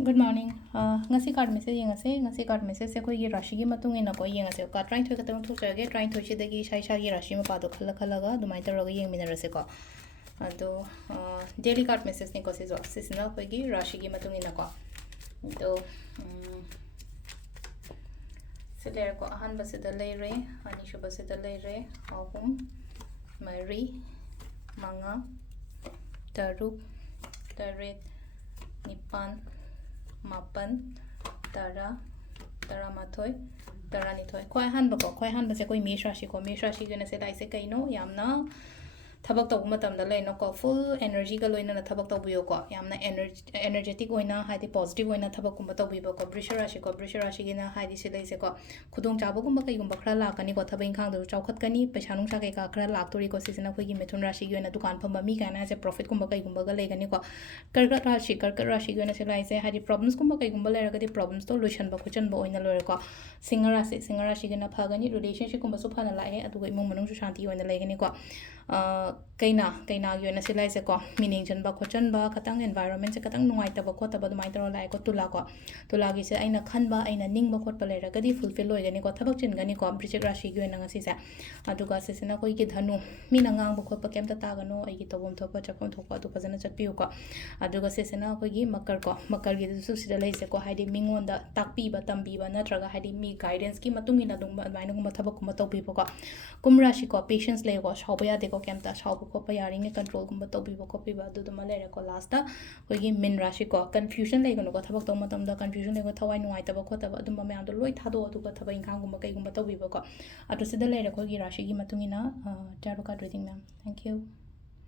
Good morning. Ngasi card message ngasi card message se koi gi rashi gi matung ina ko yengase ka trying to katam thuk jage trying to chi dagi shai shai gi rashi ma pado khala khala ga dumai tar ga yeng minara se ko ado daily card message ni ko se zo sisna koi gi rashi gi matung ina ko do se le ko ahan ba se da le re ani shu ba se da le re ahum mari manga taruk taret nipan Mapan, Tara, Taramathoi, Taranithoi. Quite handbook, quite handbook, a Mish Rashi, Mish Rashi, gonna say, I say, Kaino, Yamna. Tabak to matam da lay no ko full energy ga loina na tabak to buyo ko yamna energetic oina haidi positive oina tabak kum to bibo ko brisha rashi gina haidi silai se ko khudong chabo kum ba kai gum bakra la kani ko thabin khang do chawkhat kani paisa nung sa kai ka khra lak tori ko sisina khoi gi methun rashi gi oina dukan phamba mi kana se profit kum ba kai gum ba ga lay gani ko karkat rashi gi oina silai se haidi problems kum ba kai gum ba lay ga di problems to solution ba khuchan ba oina lor ko singa rashi gina phagani relationship kum ba su phana la e adu ga imong manung su shanti oina lay gani ko kaina gi oina silai se ko meaning jan ba khochan ba khatang environment se katang nungai ta ba khota ba dumai tar lai ko tula gi se aina khan ba aina ning ba khot pa le ra ga di fulfill loi gani ko thabak chin gani ko brisek rashi gi oina ngasi se adu ga se sina koi gi dhanu mi na ngang ba khot pa kem ta ga no ai gi tobum thop pa chapom thop pa du phajana chatpiu ko adu ga se sina koi gi makar gi su sida lai se ko haidi mingon da takpi ba tambi ba natraga haidi mi guidance ki matung ina dung ba maina gum thabak kum to bi ko kum rashi ko patience le ko shauba ya de ko kem ta shauba ko pa yaring control kum to bi ko pi ba du ma le ko last ta koi gi min rashi ko confusion le ko thabak to matam da confusion le ko thawai nuai ta ba ko ta ba dum ma am do loi thado du ko thabai khang gum kai gum to bi ko atu sida le ko gi rashi gi matung ina tarot card reading ma'am. Thank you.